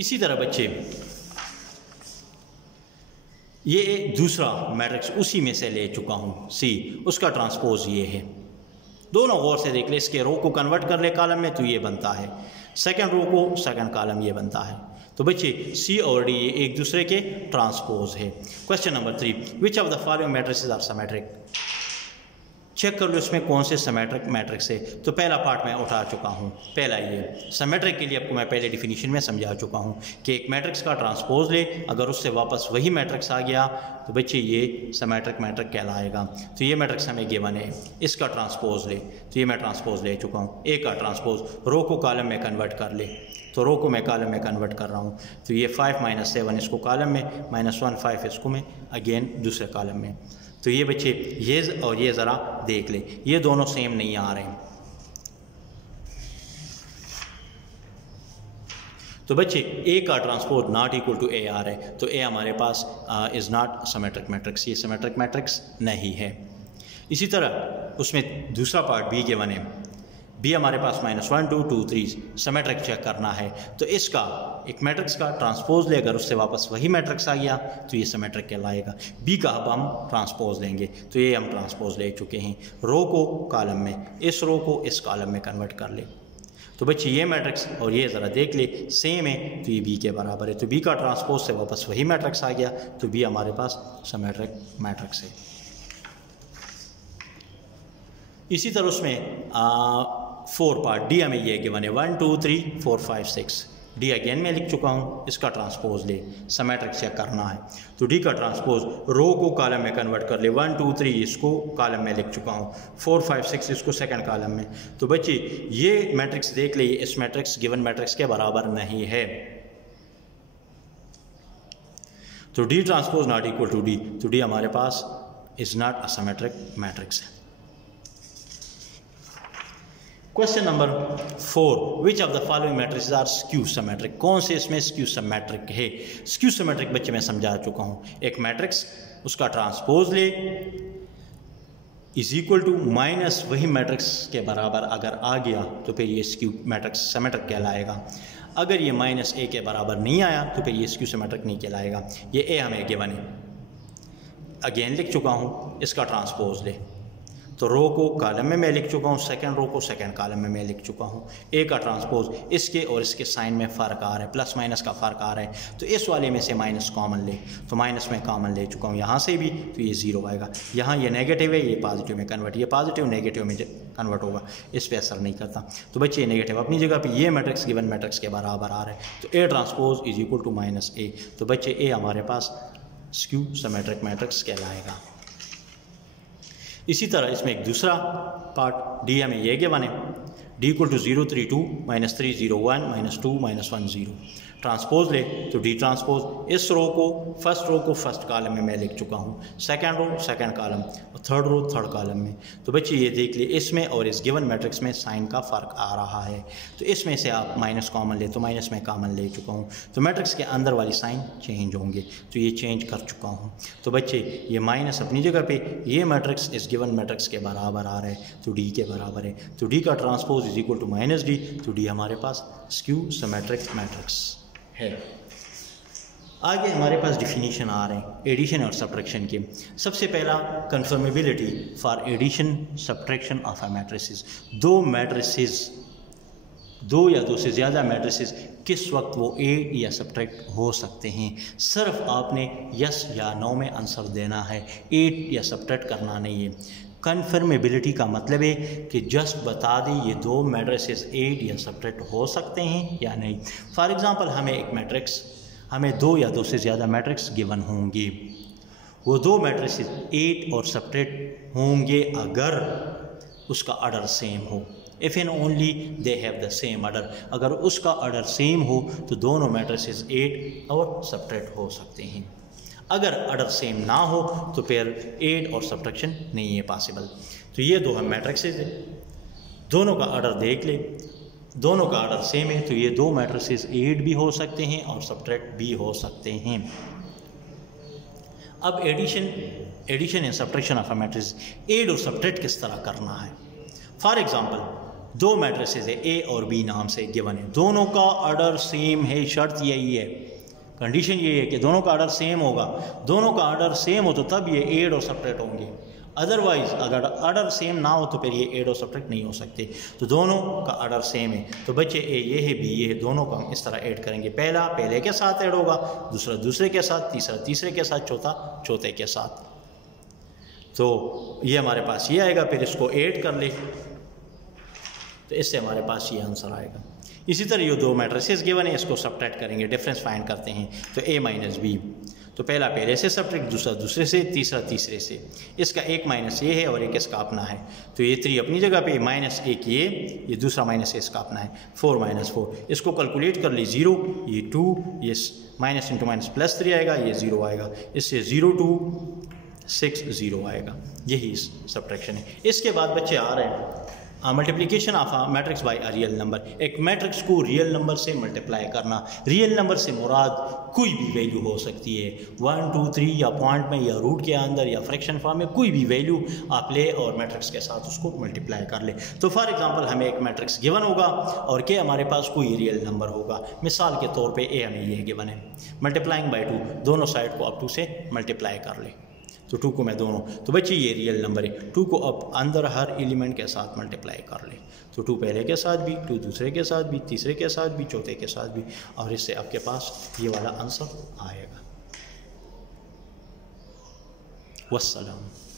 इसी तरह बच्चे ये एक दूसरा मैट्रिक्स उसी में से ले चुका हूँ सी, उसका ट्रांसपोज ये है। दोनों गौर से देख ले, इसके रो को कन्वर्ट कर ले कॉलम में तो ये बनता है, सेकंड रो को सेकंड कॉलम ये बनता है। तो बच्चे सी और डी ये एक दूसरे के ट्रांसपोज है। Question number 3, which of the following matrices are symmetric. Check कर लो इसमें कौन से सिमेट्रिक मैट्रिक्स है। तो पहला पार्ट मैं उठा चुका हूँ, पहला ये सिमेट्रिक के लिए आपको मैं पहले डिफिनीशन में समझा चुका हूँ कि एक मैट्रिक्स का ट्रांसपोज ले, अगर उससे वापस वही मैट्रिक्स आ गया तो बच्चे ये सिमेट्रिक मैट्रिक कहलाएगा। तो ये मैट्रिक्स हमें गिवन है, इसका ट्रांसपोज ले, तो ये मैं ट्रांसपोज ले चुका हूँ। ए का ट्रांसपोज, रो को कॉलम में कन्वर्ट कर ले, तो रो को मैं कॉलम में कन्वर्ट कर रहा हूँ। तो ये 5 - 7 इसको कॉलम में, -1 5 इसको में अगेन दूसरे कॉलम में। तो ये बच्चे ये और ये ज़रा देख ले, ये दोनों सेम नहीं आ रहे हैं। तो बच्चे ए का ट्रांसपोज नॉट इक्वल टू ए आ रहा है, तो ए हमारे पास इज़ नॉट सिमेट्रिक मैट्रिक्स, ये सिमेट्रिक मैट्रिक्स नहीं है। इसी तरह उसमें दूसरा पार्ट बी के बने, बी हमारे पास -1 2 2 3 सिमेट्रिक चेक करना है। तो इसका एक मैट्रिक्स का ट्रांसपोज ले, अगर उससे वापस वही मैट्रिक्स आ गया तो ये सिमेट्रिक कहलाएगा। बी का अब हम ट्रांसपोज लेंगे, तो ये हम ट्रांसपोज ले चुके हैं। रो को कॉलम में, इस रो को इस कॉलम में कन्वर्ट कर ले। तो बच्चे ये मैट्रिक्स और ये ज़रा देख ले सेम है, तो ये बी के बराबर है। तो बी का ट्रांसपोज से वापस वही मैट्रिक्स आ गया, तो बी हमारे पास सिमेट्रिक मैट्रिक्स है। इसी तरह उसमें 4 पार्ट डी हमें ये गिवन है 1 2 3 4 5 6। डी अगेन मैं लिख चुका हूँ, इसका ट्रांसपोज ले, सिमेट्रिक चेक करना है। तो डी का ट्रांसपोज रो को कॉलम में कन्वर्ट कर ले, 1 2 3 इसको कॉलम में लिख चुका हूँ, 4 5 6 इसको सेकंड कॉलम में। तो बच्चे ये मैट्रिक्स देख ले, इस मैट्रिक्स गिवन मैट्रिक्स के बराबर नहीं है। तो D transpose not equal to D, तो डी हमारे पास is not a symmetric matrix है। Question number 4, which of the following matrices are skew symmetric. कौन से इसमें स्क्यू सिमेट्रिक है। स्क्यू सिमेट्रिक बच्चे मैं समझा चुका हूँ, एक मैट्रिक्स उसका ट्रांसपोज ले इज इक्वल टू माइनस वही मैट्रिक्स के बराबर अगर आ गया तो फिर ये स्क्यू मैट्रिक्स सिमेट्रिक कहलाएगा। अगर ये -a के बराबर नहीं आया तो फिर ये स्क्यू सिमेट्रिक नहीं कहलाएगा। ये ए हमें गिवन है, अगेन लिख चुका हूँ, इसका ट्रांसपोज ले। तो रो को कॉलम में मैं लिख चुका हूँ, सेकंड रो को सेकंड कॉलम में मैं लिख चुका हूँ। ए का ट्रांसपोज, इसके और इसके साइन में फ़र्क आ रहा है, प्लस माइनस का फ़र्क आ रहा है, तो इस वाले में से माइनस कॉमन ले, तो माइनस में कॉमन ले चुका हूँ यहाँ से भी, तो ये 0 आएगा। यहाँ ये नेगेटिव है, ये पॉजिटिव में कन्वर्ट, ये पॉजिटिव नेगेटिव में कन्वर्ट होगा, इस पर असर नहीं करता। तो बच्चे नेगेटिव अपनी जगह पर, ये मैट्रिक्स गिवन मैट्रिक्स के बराबर आ रहा है, तो A transpose is equal to -a। तो बच्चे ए हमारे पास स्क्यू सिमेट्रिक मैट्रिक्स कहलाएगा। इसी तरह इसमें एक दूसरा पार्ट डी हमें ये गिवन है, डी इक्वल टू 0 3 2 -3 0 1 -2 -1 0। ट्रांसपोज ले, तो डी ट्रांसपोज इस रो को फर्स्ट कॉलम में मैं लिख चुका हूँ, सेकंड रो सेकंड कॉलम और थर्ड रो थर्ड कॉलम में। तो बच्चे ये देख लिए इसमें और इस गिवन मैट्रिक्स में साइन का फ़र्क आ रहा है, तो इसमें से आप माइनस कॉमन ले, तो माइनस में कॉमन ले चुका हूँ, तो मैट्रिक्स के अंदर वाली साइन चेंज होंगे, तो ये चेंज कर चुका हूँ। तो बच्चे ये माइनस अपनी जगह पर, ये मैट्रिक्स इस गिवन मैट्रिक्स के बराबर आ रहा है, तो डी के बराबर है। तो डी का transpose is equal to -d, तो डी हमारे पास स्क्यू सिमेट्रिक मैट्रिक्स है। आगे हमारे पास डिफिनीशन आ रहे हैं एडिशन और सब्ट्रैक्शन के। सबसे पहला conformability for addition subtraction of a matrices. दो मैट्रिसेस, दो या दो से ज़्यादा मैट्रिसेस किस वक्त वो एड या सब्ट्रैक्ट हो सकते हैं। सिर्फ आपने यस या नो में आंसर देना है, एड या सब्ट्रैक्ट करना नहीं है। कन्फर्मेबिलिटी का मतलब है कि जस्ट बता दें ये दो मैट्रिसेस एड या सब्ट्रैक्ट हो सकते हैं या नहीं। फॉर एग्ज़ाम्पल हमें एक मैट्रिक्स, हमें दो या दो से ज़्यादा मैट्रिक्स गिवन होंगे, वो दो मैट्रिसेस एड और सब्ट्रैक्ट होंगे अगर उसका ऑर्डर सेम हो, if and only they have the same order. अगर उसका ऑर्डर सेम हो तो दोनों मैट्रिसेस एड और सब्ट्रैक्ट हो सकते हैं। अगर ऑर्डर सेम ना हो तो फिर एड और सब्ट्रैक्शन नहीं है पॉसिबल। तो ये दो हम मैट्रिक्सेस हैं, दोनों का ऑर्डर देख ले, दोनों का ऑर्डर सेम है, तो ये दो मैट्रिसेस एड भी हो सकते हैं और सब्ट्रैक्ट भी हो सकते हैं। अब addition and subtraction of a matrix, add और सब्ट्रैक्ट किस तरह करना है। फॉर एग्जांपल दो मैट्रिसेस है ए और बी नाम से गिवन है, दोनों का ऑर्डर सेम है, शर्त यही है, कंडीशन ये है कि दोनों का ऑर्डर सेम होगा, दोनों का ऑर्डर सेम हो तो तब ये ऐड और सब्ट्रैक्ट होंगे, अदरवाइज अगर ऑर्डर सेम ना हो तो फिर ये ऐड और सब्ट्रैक्ट नहीं हो सकते। तो दोनों का ऑर्डर सेम है, तो बच्चे ए ये है, बी ये है, दोनों का हम इस तरह ऐड करेंगे, पहला पहले के साथ ऐड होगा, दूसरा दूसरे के साथ, तीसरा तीसरे के साथ, चौथा चौथे के साथ। तो ये हमारे पास ये आएगा, फिर इसको ऐड कर ले तो इससे हमारे पास ये आंसर आएगा। इसी तरह ये दो मैट्रिसेस गिवन है, इसको सब्ट्रैक्ट करेंगे, डिफरेंस फाइंड करते हैं। तो ए माइनस बी, तो पहला पहले से सब्ट्रैक्ट, दूसरा दूसरे से, तीसरा तीसरे से, इसका एक माइनस ये है और एक इसका अपना है, तो ये 3 अपनी जगह पे, माइनस एक ये दूसरा माइनस इसका अपना है, 4 माइनस 4, इसको कैलकुलेट कर ली 0, ये 2, ये माइनस इंटू माइनस प्लस 3 आएगा, ये 0 आएगा, इससे 0 2 6 0 आएगा, यही सब्ट्रैक्शन है। इसके बाद बच्चे आ रहे हैं multiplication of a matrix bye a real number, एक मैट्रिक्स को रियल नंबर से मल्टीप्लाई करना। रियल नंबर से मुराद कोई भी वैल्यू हो सकती है, 1 2 3 या पॉइंट में या रूट के अंदर या फ्रैक्शन फॉर्म में, कोई भी वैल्यू आप ले और मैट्रिक्स के साथ उसको मल्टीप्लाई कर ले। तो फॉर एग्जांपल हमें एक मैट्रिक्स गिवन होगा और के हमारे पास कोई रियल नंबर होगा, मिसाल के तौर पे ए हमें ये गिवन है, मल्टीप्लाइंग बाय 2, दोनों साइड को अब 2 से मल्टीप्लाई कर ले, तो 2 को मैं दोनों, तो बच्चे ये रियल नंबर है, 2 को अब अंदर हर एलिमेंट के साथ मल्टीप्लाई कर ले, तो 2 पहले के साथ भी, 2 दूसरे के साथ भी, तीसरे के साथ भी, चौथे के साथ भी, और इससे आपके पास ये वाला आंसर आएगा। वस्सलाम।